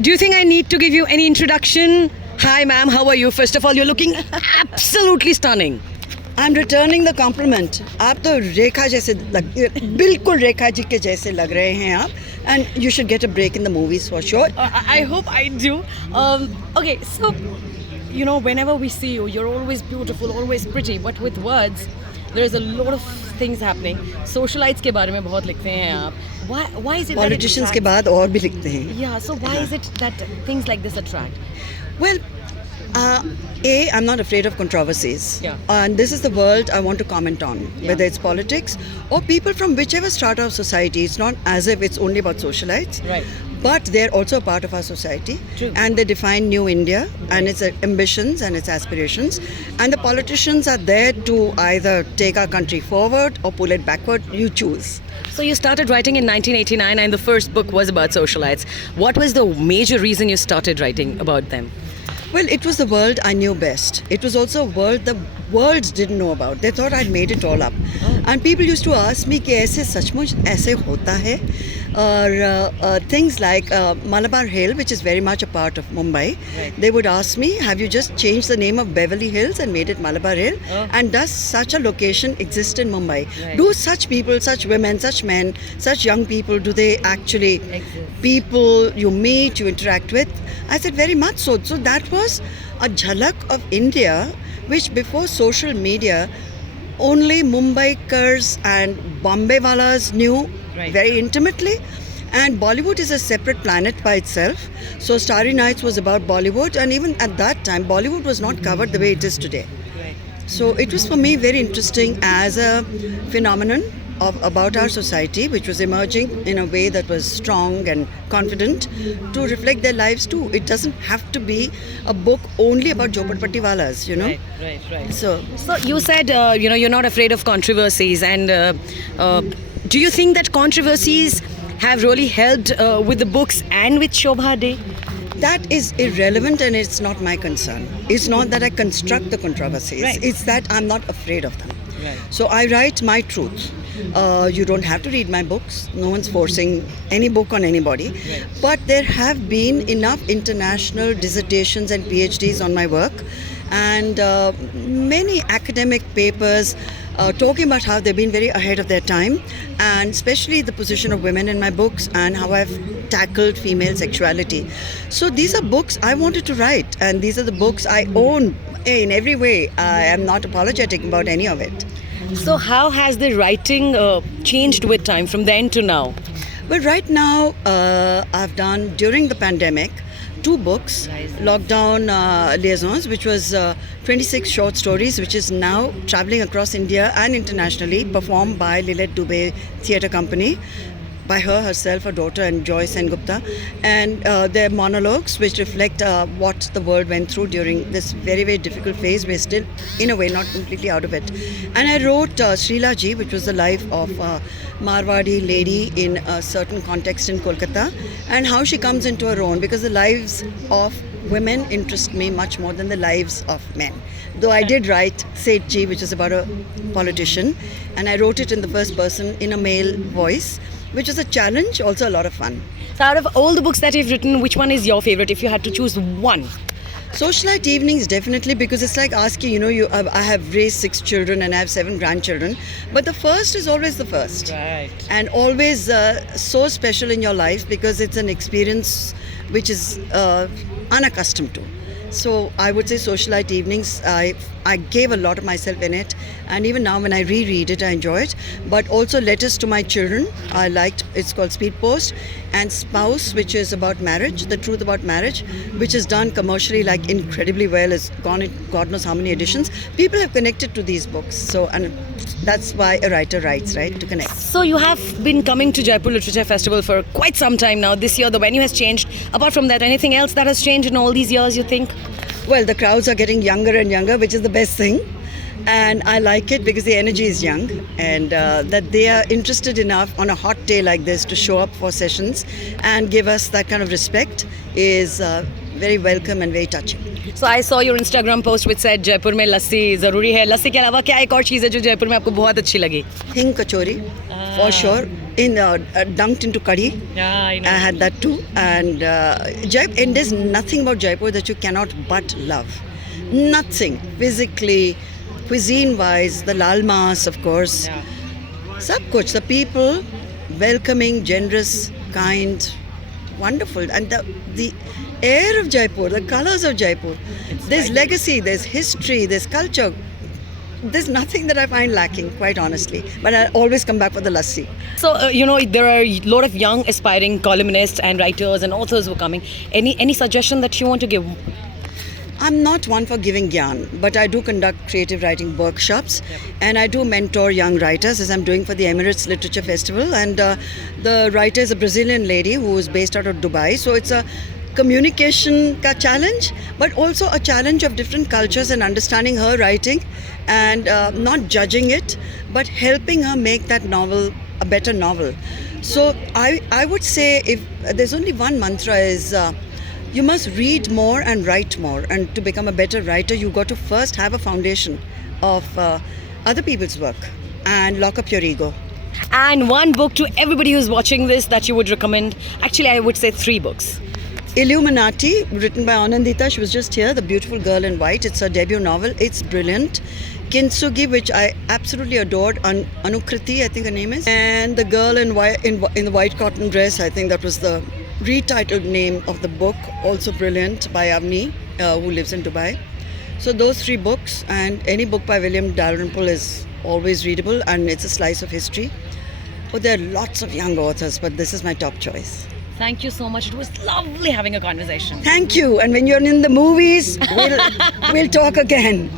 Do you think I need to give you any introduction? Hi ma'am, how are you? First of all, you're looking absolutely stunning. I'm returning the compliment. आप तो रेखा जैसे बिल्कुल रेखा जी के जैसे लग रहे हैं आप. And you should get a break in the movies for sure. I hope I do. Okay, so, you know, whenever we see you, you're always beautiful, always pretty. But with words, there's a lot of things happening. Socialites के बारे में बहुत लिखते हैं आप. Why is it Politicians that के बाद और भी लिखते हैं. Yeah, so why is it that things like this attract? Well, I'm not afraid of controversies. Yeah. And this is the world I want to comment on, whether it's politics or people from whichever strata of society. It's not as if it's only about socialites. Right. But they're also a part of our society. True. And they define new India and its ambitions and its aspirations. And the politicians are there to either take our country forward or pull it backward. You choose. So you started writing in 1989 and the first book was about socialites. What was the major reason you started writing about them? Well, it was the world I knew best. It was also a world the worlds didn't know about. They thought I'd made it all up. And people used to ask me कि ऐसे सचमुच ऐसे होता है? Or things like Malabar Hill, which is very much a part of Mumbai. Right. They would ask me, have you just changed the name of Beverly Hills and made it Malabar Hill? Oh. And does such a location exist in Mumbai? Right. Do such people, such women, such men, such young people, do they actually Exist. people you meet, you interact with? I said very much so. So that was a jhalak of India, which before social media, only Mumbaikars and Bombay walas knew Right. very intimately. And Bollywood is a separate planet by itself. So Starry Nights was about Bollywood, and even at that time, Bollywood was not covered the way it is today. Right. So it was for me very interesting as a phenomenon about our society, which was emerging in a way that was strong and confident, to reflect their lives too. It doesn't have to be a book only about Jhoppadpatti walas, you know. Right. So you said, you're not afraid of controversies, and do you think that controversies have really helped with the books and with Shobhaa Day? that is irrelevant, and it's not my concern. It's not that I construct the controversies. Right. It's that I'm not afraid of them. Right. So I write my truth. You don't have to read my books. No one's forcing any book on anybody. Right. But there have been enough international dissertations and PhDs on my work, and many academic papers talking about how they've been very ahead of their time, and especially the position of women in my books and how I've tackled female sexuality. So these are books I wanted to write, and these are the books I own in every way. I am not apologetic about any of it. So how has the writing changed with time from then to now? Well, right now, I've done, during the pandemic, 2 books, Nice. Lockdown Liaisons, which was 26 short stories, which is now traveling across India and internationally, performed by Lilette Dubey Theatre Company, by her herself, her daughter, and Joyce Gupta. And they're monologues which reflect what the world went through during this very, very difficult phase. We're still, in a way, not completely out of it. And I wrote Srila Ji, which was the life of a Marwadi lady in a certain context in Kolkata, and how she comes into her own, because the lives of women interest me much more than the lives of men. Though I did write Seth Ji, which is about a politician, and I wrote it in the first person in a male voice, which is a challenge, also a lot of fun. So out of all the books that you've written, which one is your favorite if you had to choose one? Socialite evenings, definitely, because it's like asking, I have raised 6 children and I have 7 grandchildren, but the first is always the first. Right. And always so special in your life, because it's an experience which is unaccustomed to. So I would say Socialite evenings, I gave a lot of myself in it, and even now when I reread it, I enjoy it. But also Letters to My Children, I liked. It's called Speed Post. And Spouse, which is about marriage, the truth about marriage, which is done commercially like incredibly well, has gone in God knows how many editions. People have connected to these books, so, and that's why a writer writes, right, to connect. So you have been coming to Jaipur Literature Festival for quite some time now. This year the venue has changed. Apart from that, anything else that has changed in all these years, you think? Well, the crowds are getting younger and younger, which is the best thing. And I like it because the energy is young, and that they are interested enough on a hot day like this to show up for sessions and give us that kind of respect is very welcome and very touching. So I saw your Instagram post which said Jaipur में लस्सी ज़रूरी है. लस्सी के अलावा क्या एक और चीज़ है जो जयपुर में आपको बहुत अच्छी लगी? Hing kachori, for sure. dunked into curry. Yeah, I know. I had that too. And and there's nothing about Jaipur that you cannot but love. Nothing. Physically, cuisine-wise, the Lal Mas, of course. Yeah. Sab kuch. The people, welcoming, generous, kind, wonderful. And the air of Jaipur, the colors of Jaipur. There's legacy, there's history, there's culture. There's nothing that I find lacking, quite honestly. But I always come back for the lassi. So, there are a lot of young aspiring columnists and writers and authors who are coming. Any suggestion that you want to give? I'm not one for giving gyan, but I do conduct creative writing workshops, and I do mentor young writers, as I'm doing for the Emirates Literature Festival. And the writer is a Brazilian lady who is based out of Dubai. So it's a communication ka challenge, but also a challenge of different cultures and understanding her writing and not judging it, but helping her make that novel a better novel. So I would say, if there's only one mantra, is you must read more and write more. And to become a better writer, you got to first have a foundation of other people's work and lock up your ego. And one book to everybody who's watching this that you would recommend. Actually, I would say 3 books. Illuminati, written by Anandita. She was just here, The Beautiful Girl in White. It's her debut novel. It's brilliant. Kintsugi, which I absolutely adored. Anukriti, I think her name is. And The Girl in the White Cotton Dress. I think that was the retitled name of the book. Also brilliant, by Avni, who lives in Dubai. So those 3 books, and any book by William Dalrymple is always readable, and it's a slice of history. But there are lots of young authors, but this is my top choice. Thank you so much. It was lovely having a conversation. Thank you. And when you're in the movies, we'll talk again.